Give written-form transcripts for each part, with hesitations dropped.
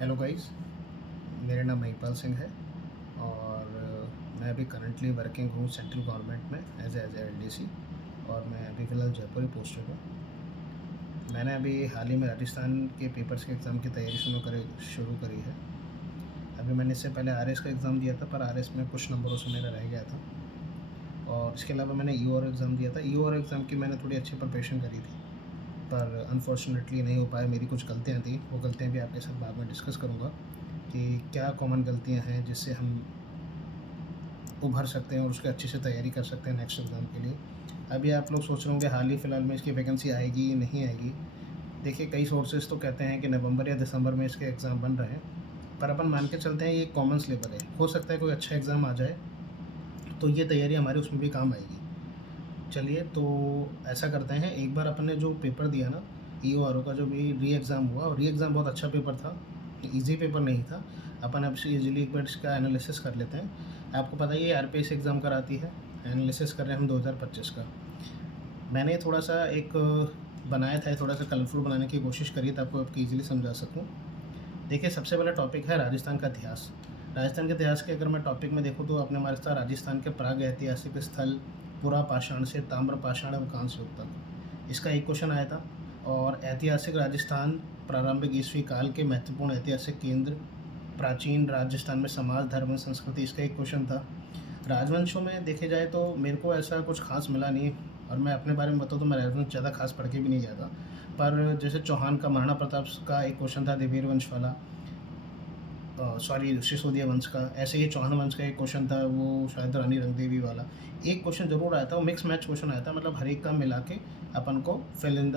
Hello guys, मेरा नाम महिपाल सिंह है और मैं अभी करंटली वर्किंग हूँ सेंट्रल गवर्नमेंट में एज ए एलडीसी। और मैं अभी फ़िलहाल जयपुर ही पोस्टेड हूँ। मैंने अभी हाल ही में राजस्थान के पेपर्स के एग्ज़ाम की तैयारी शुरू करी है। अभी मैंने इससे पहले आरएस का एग्ज़ाम दिया था, पर आरएस में कुछ नंबरों से मेरा रह गया था। और इसके अलावा मैंने ईओआर एग्ज़ाम दिया था। ईओआर एग्ज़ाम की मैंने थोड़ी अच्छी प्रिपरेशन करी थी, पर अनफॉर्चुनेटली नहीं हो पाया। मेरी कुछ गलतियाँ थी, वो गलतियाँ भी आपके साथ बाद में डिस्कस करूँगा कि क्या कॉमन गलतियाँ हैं जिससे हम उभर सकते हैं और उसकी अच्छे से तैयारी कर सकते हैं नेक्स्ट एग्ज़ाम के लिए। अभी आप लोग सोच रहे होंगे हाल ही फ़िलहाल में इसकी वैकेंसी आएगी नहीं आएगी। देखिए, कई सोर्सेज़ तो कहते हैं कि नवंबर या दिसंबर में इसके एग्ज़ाम बन रहे हैं, पर अपन मान के चलते हैं ये कॉमन सिलेबस है। हो सकता है कोई अच्छा एग्ज़ाम आ जाए, तो ये तैयारी हमारी उसमें भी काम आएगी। चलिए, तो ऐसा करते हैं, एक बार अपन ने जो पेपर दिया ना, ईओआरओ का जो भी री एग्ज़ाम हुआ, और री एग्ज़ाम बहुत अच्छा पेपर था, ईज़ी पेपर नहीं था। अपन अब से ईज़िली एक बार इसका एनालिसिस कर लेते हैं। आपको पता ही है आरपीएस एग्ज़ाम कराती है। एनालिसिस कर रहे हैं हम 2025 का। मैंने थोड़ा-सा एक बनाया था, थोड़ा-सा कलरफुल बनाने की कोशिश करी ताकि आपको ईज़िली समझा सकूँ। देखिए, सबसे पहला टॉपिक है राजस्थान का इतिहास। राजस्थान के इतिहास के अगर मैं टॉपिक में देखूँ तो आपने हमारे साथ राजस्थान के प्राग ऐतिहासिक स्थल पुरा पाषाण से ताम्र पाषाण अवकांश युग तक, इसका एक क्वेश्चन आया था। और ऐतिहासिक राजस्थान प्रारंभिक ईस्वी काल के महत्वपूर्ण ऐतिहासिक केंद्र, प्राचीन राजस्थान में समाज, धर्म, संस्कृति, इसका एक क्वेश्चन था। राजवंशों में देखे जाए तो मेरे को ऐसा कुछ खास मिला नहीं, और मैं अपने बारे में बताऊँ तो मैं राजवंश ज़्यादा खास पढ़ के भी नहीं गया था। पर जैसे चौहान का, महाराणा प्रताप का एक क्वेश्चन था, देवीर वंश वाला, सॉरी सिसोदिया वंश का। ऐसे ही चौहान वंश का एक क्वेश्चन था, वो शायद रानी रंगदेवी वाला। एक क्वेश्चन ज़रूर आया था, वो मिक्स मैच क्वेश्चन आया था, मतलब हर एक का मिला के अपन को fill in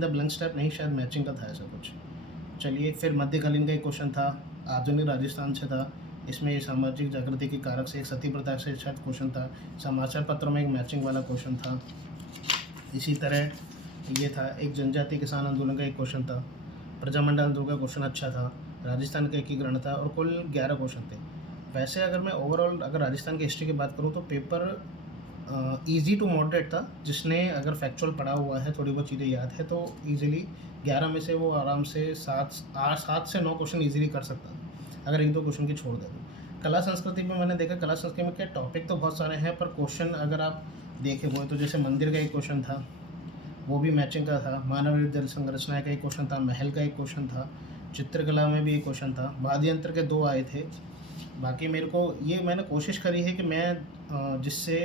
the blanks type नहीं, शायद मैचिंग का था ऐसा कुछ। चलिए, फिर मध्यकालीन का एक क्वेश्चन था, आधुनिक राजस्थान से था। इसमें सामाजिक जागृति के कारक से एक सती प्रथा से शायद क्वेश्चन था। समाचार पत्रों में एक मैचिंग वाला क्वेश्चन था। इसी तरह ये था, एक जनजातीय किसान आंदोलन का एक क्वेश्चन था। प्रजामंडल आंदोलन का क्वेश्चन अच्छा था। राजस्थान का एकीकरण था, और कुल 11 क्वेश्चन थे। वैसे अगर मैं ओवरऑल अगर राजस्थान की हिस्ट्री की बात करूँ तो पेपर ईज़ी टू मॉडरेट था। जिसने अगर फैक्चुअल पढ़ा हुआ है, थोड़ी बहुत चीज़ें याद है, तो ईज़िली 11 में से वो आराम से 7 से 9 क्वेश्चन ईज़िली कर सकता था, अगर 1-2 क्वेश्चन की छोड़ दें तो। कला संस्कृति में मैंने देखा, कला संस्कृति में क्या टॉपिक तो बहुत सारे हैं, पर क्वेश्चन अगर आप देखें वो तो जैसे मंदिर का एक क्वेश्चन था, वो भी मैचिंग का था। मानव जल संरचना का एक क्वेश्चन था, महल का एक क्वेश्चन था, चित्रकला में भी एक क्वेश्चन था, वाद्य यंत्र के 2 आए थे। बाकी मेरे को ये मैंने कोशिश करी है कि मैं जिससे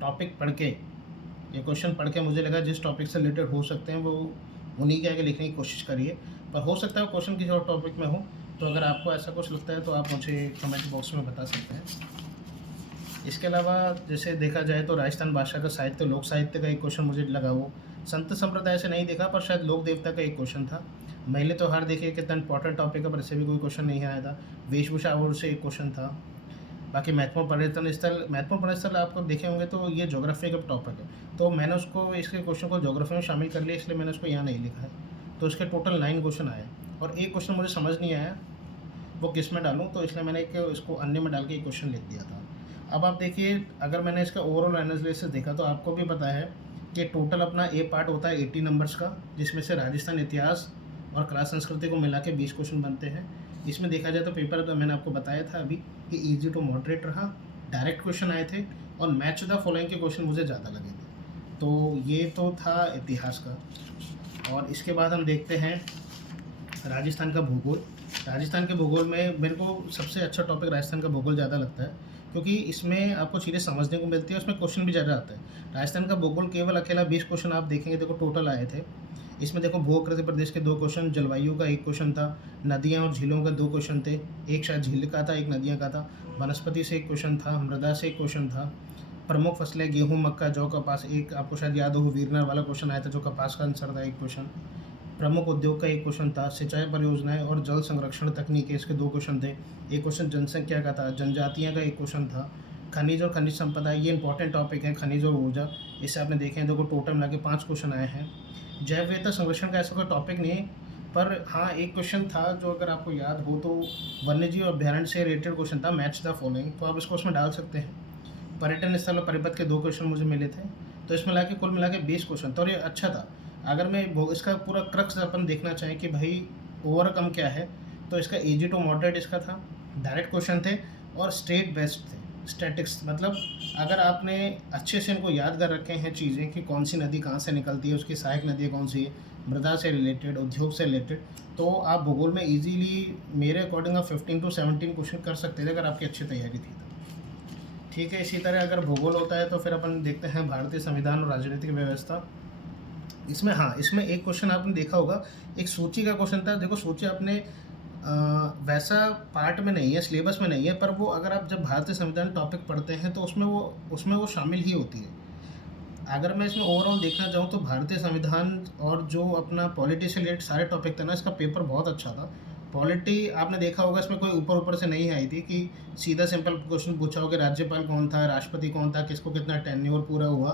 टॉपिक पढ़ के, ये क्वेश्चन पढ़ के मुझे लगा जिस टॉपिक से रिलेटेड हो सकते हैं वो उन्हीं के आगे लिखने की कोशिश करी है। पर हो सकता है क्वेश्चन किसी और टॉपिक में हो, तो अगर आपको ऐसा कुछ लगता है तो आप मुझे कमेंट बॉक्स में बता सकते हैं। इसके अलावा जैसे देखा जाए तो राजस्थान भाषा का साहित्य, लोक साहित्य का एक क्वेश्चन मुझे लगा, वो संत संप्रदाय से नहीं देखा, पर शायद लोक देवता का एक क्वेश्चन था। मेले त्योहार देखिए, कितना इंपॉर्टेंट टॉपिक है, पर इससे भी कोई क्वेश्चन नहीं आया था। वेशभूषा और से एक क्वेश्चन था। बाकी महत्वपूर्ण पर्यटन स्थल आपको देखे होंगे तो ये ज्योग्राफी का टॉपिक है, तो मैंने उसको, इसके क्वेश्चन को ज्योग्राफी में शामिल कर लिया, इसलिए मैंने उसको यहाँ नहीं लिखा है। तो इसके टोटल 9 क्वेश्चन आए, और एक क्वेश्चन मुझे समझ नहीं आया वो किस में डालूँ, तो इसलिए मैंने एक इसको अन्य में डाल के एक क्वेश्चन लिख दिया था। अब आप देखिए, अगर मैंने इसका ओवरऑल एनालिसिस देखा तो आपको भी पता है कि टोटल अपना ए पार्ट होता है 80 नंबर्स का, जिसमें से राजस्थान इतिहास और कला संस्कृति को मिला के 20 क्वेश्चन बनते हैं। इसमें देखा जाए तो पेपर तो मैंने आपको बताया था अभी कि ईजी टू मॉडरेट रहा, डायरेक्ट क्वेश्चन आए थे, और मैच द फॉलोइंग के क्वेश्चन मुझे ज़्यादा लगे थे। तो ये तो था इतिहास का। और इसके बाद हम देखते हैं राजस्थान का भूगोल। राजस्थान के भूगोल में मेरे को सबसे अच्छा टॉपिक राजस्थान का भूगोल ज़्यादा लगता है, क्योंकि इसमें आपको चीज़ें समझने को मिलती है, उसमें क्वेश्चन भी ज़्यादा आता है। राजस्थान का भूगोल केवल अकेला 20 क्वेश्चन आप देखेंगे, देखो टोटल आए थे। इसमें देखो, भू आकृति प्रदेश के 2 क्वेश्चन, जलवायु का 1 क्वेश्चन था, नदियाँ और झीलों का 2 क्वेश्चन थे, एक शायद झील का था, एक नदियाँ का था, वनस्पति से 1 क्वेश्चन था, मृदा से 1 क्वेश्चन था, प्रमुख फसलें गेहूँ, मक्का, जौ, कपास, एक आपको शायद याद हो वीरनार वाला क्वेश्चन आया था जो कपास का आंसर था, 1 क्वेश्चन। प्रमुख उद्योग का एक क्वेश्चन था, सिंचाई परियोजनाएं और जल संरक्षण तकनीकें, इसके 2 क्वेश्चन थे, एक क्वेश्चन जनसंख्या का था, जनजातियां का एक क्वेश्चन था, खनिज और खनिज संपदा, ये इंपॉर्टेंट टॉपिक है, खनिज और ऊर्जा, इससे आपने देखे हैं, देखो टोटल मिला के 5 क्वेश्चन आए हैं। जैव विविधता संरक्षण का ऐसा कोई टॉपिक नहीं है, पर हाँ एक क्वेश्चन था जो अगर आपको याद हो तो वन्यजीव अभ्यारण्य से रिलेटेड क्वेश्चन था, मैच द फॉलोइंग, तो आप इसको उसमें डाल सकते हैं। पर्यटन स्थल और परिपथ के 2 क्वेश्चन मुझे मिले थे, तो इसमें मिला के कुल मिला के 20 क्वेश्चन, तो और ये अच्छा था। अगर मैं इसका पूरा क्रक्स अपन देखना चाहें कि भाई ओवरकम क्या है, तो इसका इजी टू मॉडरेट इसका था, डायरेक्ट क्वेश्चन थे और स्टेट बेस्ड थे। स्टैटिक्स मतलब अगर आपने अच्छे से इनको याद कर रखे हैं चीज़ें कि कौन सी नदी कहाँ से निकलती है, उसकी सहायक नदी कौन सी है, मृदा से रिलेटेड, उद्योग से रिलेटेड, तो आप भूगोल में इजीली मेरे अकॉर्डिंग आप 15 टू 17 क्वेश्चन कर सकते थे अगर आपकी अच्छी तैयारी थी तो। ठीक है, इसी तरह अगर भूगोल होता है तो फिर अपन देखते हैं भारतीय संविधान और राजनीतिक व्यवस्था। इसमें हाँ, इसमें एक क्वेश्चन आपने देखा होगा, एक सूची का क्वेश्चन था। देखो सूची आपने वैसा पार्ट में नहीं है, सिलेबस में नहीं है, पर वो अगर आप जब भारतीय संविधान टॉपिक पढ़ते हैं तो उसमें वो शामिल ही होती है। अगर मैं इसमें ओवरऑल देखना चाहूँ तो भारतीय संविधान और जो अपना पॉलिटी से रिलेटेड सारे टॉपिक थे ना, इसका पेपर बहुत अच्छा था। पॉलिटी आपने देखा होगा, इसमें कोई ऊपर ऊपर से नहीं आई थी कि सीधा सिंपल क्वेश्चन पूछा हो कि राज्यपाल कौन था, राष्ट्रपति कौन था, किसको कितना टेन्योर पूरा हुआ।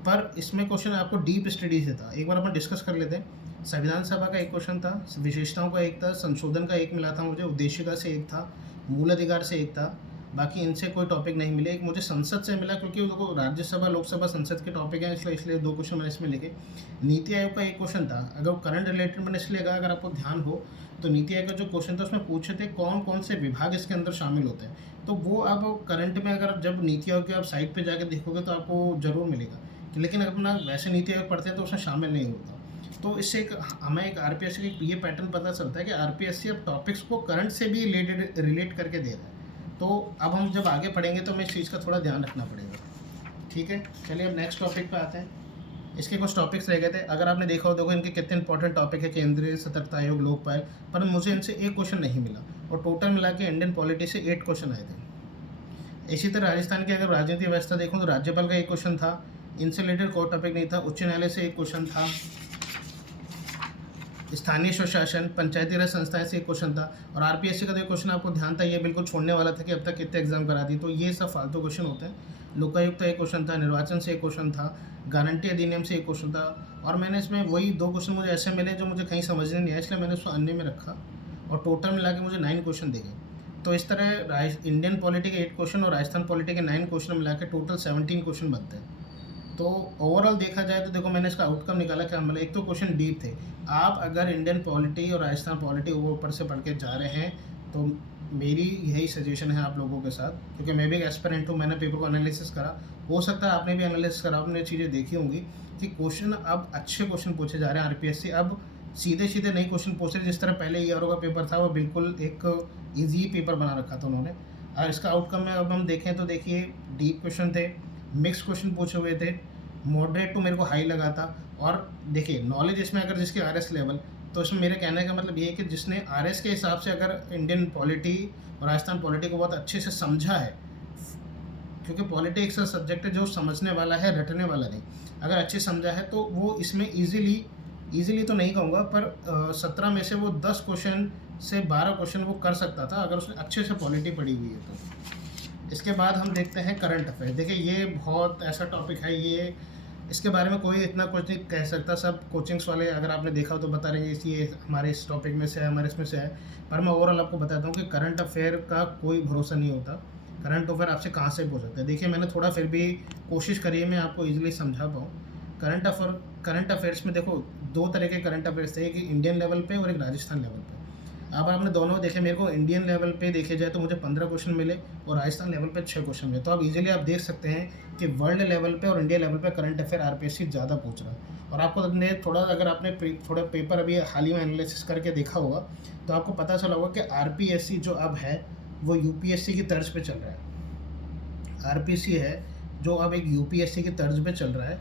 पर इसमें क्वेश्चन आपको डीप स्टडी से था। एक बार अपन डिस्कस कर लेते हैं। संविधान सभा का एक क्वेश्चन था, विशेषताओं का एक था, संशोधन का एक मिला था मुझे, उद्देशिका से एक था, मूल अधिकार से एक था। बाकी इनसे कोई टॉपिक नहीं मिले। एक मुझे संसद से मिला, क्योंकि देखो राज्यसभा लोकसभा संसद के टॉपिक हैं, इसलिए दो क्वेश्चन मैंने इसमें लिखे। नीति आयोग का एक क्वेश्चन था, अगर करंट रिलेटेड मैंने इसलिए कहा, अगर आपको ध्यान हो तो नीति आयोग का जो क्वेश्चन था उसमें पूछे थे कौन कौन से विभाग इसके अंदर शामिल होते हैं। तो वो आप करंट में अगर जब नीति आयोग के आप साइट पर जाकर देखोगे तो आपको ज़रूर मिलेगा। लेकिन अगर अपना वैसे नीति आयोग पढ़ते हैं तो उसमें शामिल नहीं होता। तो इससे एक हमें एक आरपीएससी का ये पैटर्न पता चलता है कि आरपीएससी अब टॉपिक्स को करंट से भी रिलेट करके दे रहा है। तो अब हम जब आगे पढ़ेंगे तो हमें इस चीज़ का थोड़ा ध्यान रखना पड़ेगा। ठीक है, चलिए अब नेक्स्ट टॉपिक पे आते हैं। इसके कुछ टॉपिक्स रह गए थे, अगर आपने देखा हो, देखो इनके कितने इंपॉर्टेंट टॉपिक है, केंद्रीय सतर्कता आयोग, लोकपाल, पर मुझे इनसे एक क्वेश्चन नहीं मिला और टोटल मिला के इंडियन पॉलिटी से 8 क्वेश्चन आए थे। इसी तरह राजस्थान की अगर राजनीतिक व्यवस्था देखूँ तो राज्यपाल का एक क्वेश्चन था, इनसे रिलेटेड कोई टॉपिक नहीं था। उच्च न्यायालय से एक क्वेश्चन था, स्थानीय स्वशासन, पंचायती राज संस्थाएं से एक क्वेश्चन था। और आरपीएससी का जो क्वेश्चन आपको ध्यान था, ये बिल्कुल छोड़ने वाला था कि अब तक कितने एग्जाम करा दी, तो ये सब फालतू क्वेश्चन होते हैं। लोकायुक्त का एक क्वेश्चन था, निर्वाचन से एक क्वेश्चन था, गारंटी अधिनियम से एक क्वेश्चन था। और मैंने इसमें वही 2 क्वेश्चन मुझे ऐसे मिले जो मुझे कहीं समझ नहीं आया, इसलिए मैंने उसको अन्य में रखा और टोटल मिला के मुझे 9 क्वेश्चन दिखे। तो इस तरह इंडियन पॉलिटी के 8 क्वेश्चन और राजस्थान पॉलिटी के 9 क्वेश्चन मिला के टोटल 17 क्वेश्चन बनते हैं। तो ओवरऑल देखा जाए तो देखो मैंने इसका आउटकम निकाला क्या, मतलब एक तो क्वेश्चन डीप थे। आप अगर इंडियन पॉलिटी और राजस्थान पॉलिटी ऊपर से पढ़ के जा रहे हैं तो मेरी यही सजेशन है आप लोगों के साथ, क्योंकि मैं भी एक एस्पिरेंट हूँ, मैंने पेपर को एनालिसिस करा, हो सकता है आपने भी एनालिसिस करा, आपने चीज़ें देखी होंगी कि क्वेश्चन अब अच्छे क्वेश्चन पूछे जा रहे हैं। आरपीएससी अब सीधे सीधे नई क्वेश्चन पूछ रहे, जिस तरह पहले ईआरओ का पेपर था वो बिल्कुल एक ईजी पेपर बना रखा था उन्होंने। और इसका आउटकम में अब हम देखें तो देखिए डीप क्वेश्चन थे, मिक्स क्वेश्चन पूछे हुए थे, मॉडरेट टू मेरे को हाई लगा था। और देखिए नॉलेज इसमें अगर जिसकी आरएस लेवल, तो इसमें मेरे कहने का मतलब ये है कि जिसने आरएस के हिसाब से अगर इंडियन पॉलिटी और राजस्थान पॉलिटी को बहुत अच्छे से समझा है, क्योंकि पॉलिटी एक सब्जेक्ट है जो समझने वाला है, रटने वाला नहीं, अगर अच्छे समझा है तो वो इसमें ईजिली तो नहीं कहूँगा, पर 17 में से वो 10 क्वेश्चन से 12 क्वेश्चन वो कर सकता था अगर उसने अच्छे से पॉलिटी पढ़ी हुई है तो। इसके बाद हम देखते हैं करंट अफेयर। देखिए ये बहुत ऐसा टॉपिक है, ये इसके बारे में कोई इतना कुछ नहीं कह सकता, सब कोचिंग्स वाले अगर आपने देखा हो तो बता रहे हैं ये हमारे इस टॉपिक में से है, हमारे इसमें से है। पर मैं ओवरऑल आपको बताता हूँ कि करंट अफेयर का कोई भरोसा नहीं होता, करंट अफेयर आपसे कहाँ से पूछ सकते हैं। देखिए मैंने थोड़ा फिर भी कोशिश करी है मैं आपको ईजिली समझा पाऊँ। करंट अफेयर्स में देखो 2 तरह के करंट अफेयर्स थे, एक इंडियन लेवल पे और एक राजस्थान लेवल पे। अब आपने दोनों देखे, मेरे को इंडियन लेवल पे देखे जाए तो मुझे 15 क्वेश्चन मिले और राजस्थान लेवल पे 6 क्वेश्चन मिले। तो आप इजीली आप देख सकते हैं कि वर्ल्ड लेवल पे और इंडिया लेवल पे करंट अफेयर आरपीएससी ज़्यादा पूछ रहा है। और आपको थोड़ा अगर आपने थोड़ा पेपर अभी हाल ही में एनालिसिस करके देखा होगा तो आपको पता चला होगा कि आरपीएससी जो अब है वो यूपीएससी की तर्ज पे चल रहा है। आरपीएससी है जो अब एक यूपीएससी की तर्ज पे चल रहा है,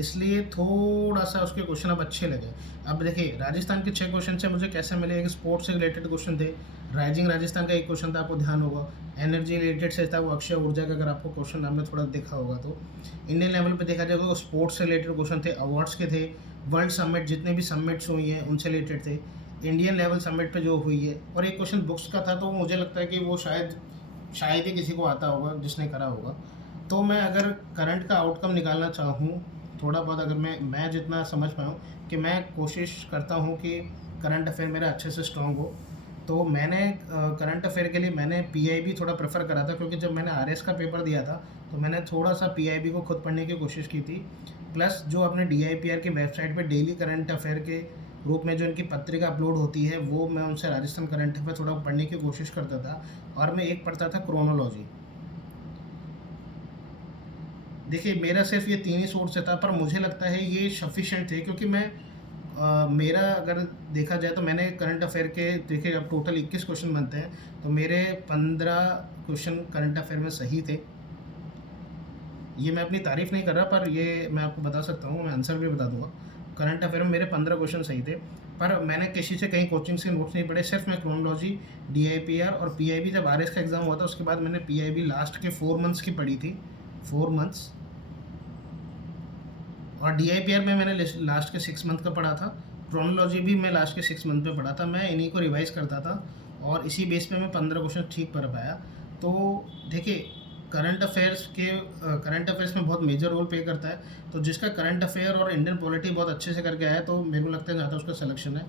इसलिए थोड़ा सा उसके क्वेश्चन अब अच्छे लगे। अब देखिए राजस्थान के 6 क्वेश्चन से मुझे कैसे मिले, एक स्पोर्ट्स से रिलेटेड क्वेश्चन थे, राइजिंग राजस्थान का एक क्वेश्चन था, आपको ध्यान होगा, एनर्जी रिलेटेड से था वो अक्षय ऊर्जा का, अगर आपको क्वेश्चन आपने थोड़ा देखा होगा तो। इंडियन लेवल पे देखा जाए तो स्पोर्ट्स से रिलेटेड क्वेश्चन थे, अवार्ड्स के थे, वर्ल्ड समिट जितने भी समिट्स हुई हैं उनसे रिलेटेड थे, इंडियन लेवल समिट पर जो हुई है, और एक क्वेश्चन बुक्स का था। तो मुझे लगता है कि वो शायद ही किसी को आता होगा जिसने करा होगा। तो मैं अगर करंट का आउटकम निकालना चाहूँ थोड़ा बहुत, अगर मैं जितना समझ पाया हूँ कि मैं कोशिश करता हूँ कि करंट अफेयर मेरा अच्छे से स्ट्रॉन्ग हो, तो मैंने करंट अफेयर के लिए मैंने पीआईबी थोड़ा प्रेफर करा था, क्योंकि जब मैंने आरएस का पेपर दिया था तो मैंने थोड़ा सा पीआईबी को खुद पढ़ने की कोशिश की थी। प्लस जो अपने डीआईपीआर की वेबसाइट पे डेली करंट अफेयर के ग्रुप में जो इनकी पत्रिका अपलोड होती है वो मैं उनसे राजस्थान करंट अफेयर थोड़ा पढ़ने की कोशिश करता था। और मैं एक पढ़ता था क्रोनोलॉजी। देखिए मेरा सिर्फ ये 3 ही सोर्स था, पर मुझे लगता है ये सफिशिएंट थे, क्योंकि मैं मेरा अगर देखा जाए तो मैंने करंट अफेयर के देखिए अब टोटल 21 क्वेश्चन बनते हैं, तो मेरे 15 क्वेश्चन करंट अफेयर में सही थे। ये मैं अपनी तारीफ़ नहीं कर रहा, पर ये मैं आपको बता सकता हूँ, मैं आंसर भी बता दूंगा। करंट अफेयर में मेरे 15 क्वेश्चन सही थे, पर मैंने किसी से कहीं कोचिंग से नोट्स नहीं पढ़े, सिर्फ मैं क्रोनोलॉजी, डीआईपीआर और पीआईबी, जब आरएस का एग्ज़ाम हुआ था उसके बाद मैंने पीआईबी लास्ट के 4 मंथ्स की पढ़ी थी, 4 मंथ्स। और डीआईपीआर में मैंने लास्ट के 6 मंथ का पढ़ा था। क्रोनोलॉजी भी मैं लास्ट के 6 मंथ में पढ़ा था। मैं इन्हीं को रिवाइज़ करता था और इसी बेस पे मैं 15 क्वेश्चन ठीक पढ़ पाया। तो देखिए करंट अफेयर्स में बहुत मेजर रोल प्ले करता है। तो जिसका करंट अफेयर और इंडियन पॉलिटी बहुत अच्छे से करके आया, तो मेरे को लगता है ज़्यादा उसका सिलेक्शन है।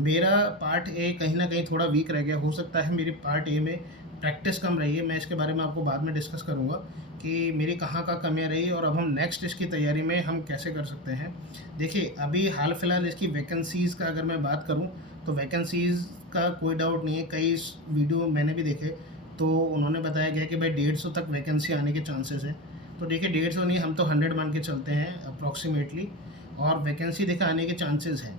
मेरा पार्ट ए कहीं ना कहीं थोड़ा वीक रह गया, हो सकता है मेरी पार्ट ए में प्रैक्टिस कम रही है। मैं इसके बारे में आपको बाद में डिस्कस करूँगा कि मेरी कहाँ कमियाँ रही और अब हम नेक्स्ट इसकी तैयारी में हम कैसे कर सकते हैं। देखिए अभी हाल फिलहाल इसकी वैकेंसीज़ का अगर मैं बात करूँ, तो वैकेंसीज़ का कोई डाउट नहीं है। कई वीडियो मैंने भी देखे, तो उन्होंने बताया गया कि भाई 150 तक वैकेंसी आने के चांसेस है। तो देखिए 150 नहीं, हम तो 100 मान के चलते हैं अप्रॉक्सीमेटली। और वैकेंसी देखा आने के चांसेस हैं,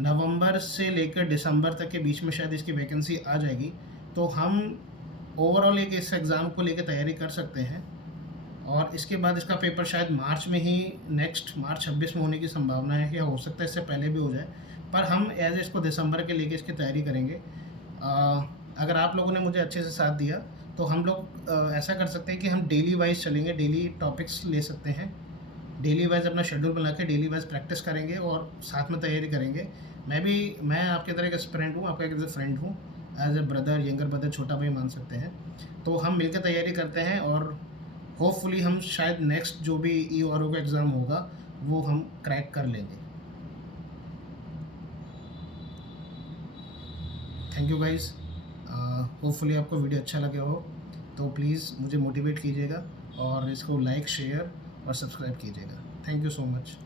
नवंबर से लेकर दिसंबर तक के बीच में शायद इसकी वैकेंसी आ जाएगी। तो हम ओवरऑल एक इस एग्ज़ाम को लेकर तैयारी कर सकते हैं। और इसके बाद इसका पेपर शायद मार्च में ही, नेक्स्ट मार्च 26 में होने की संभावना है, या हो सकता है इससे पहले भी हो जाए। पर हम एज इसको दिसंबर के लेके इसकी तैयारी करेंगे। अगर आप लोगों ने मुझे अच्छे से साथ दिया, तो हम लोग ऐसा कर सकते हैं कि हम डेली वाइज चलेंगे, डेली टॉपिक्स ले सकते हैं, डेली वाइज अपना शेड्यूल बना के डेली वाइज प्रैक्टिस करेंगे और साथ में तैयारी करेंगे। मैं आपके तरह एक एस्पिरेंट हूँ, आपका एक फ्रेंड हूँ, as a brother, younger brother, छोटा भाई मान सकते हैं। तो हम मिलकर तैयारी करते हैं और होपफुली हम शायद नेक्स्ट जो भी ई और का एग्ज़ाम होगा वो हम क्रैक कर लेंगे। Thank you guys. होपफुली आपको वीडियो अच्छा लगे हो, तो प्लीज़ मुझे मोटिवेट कीजिएगा और इसको लाइक, शेयर और सब्सक्राइब कीजिएगा। Thank you so much.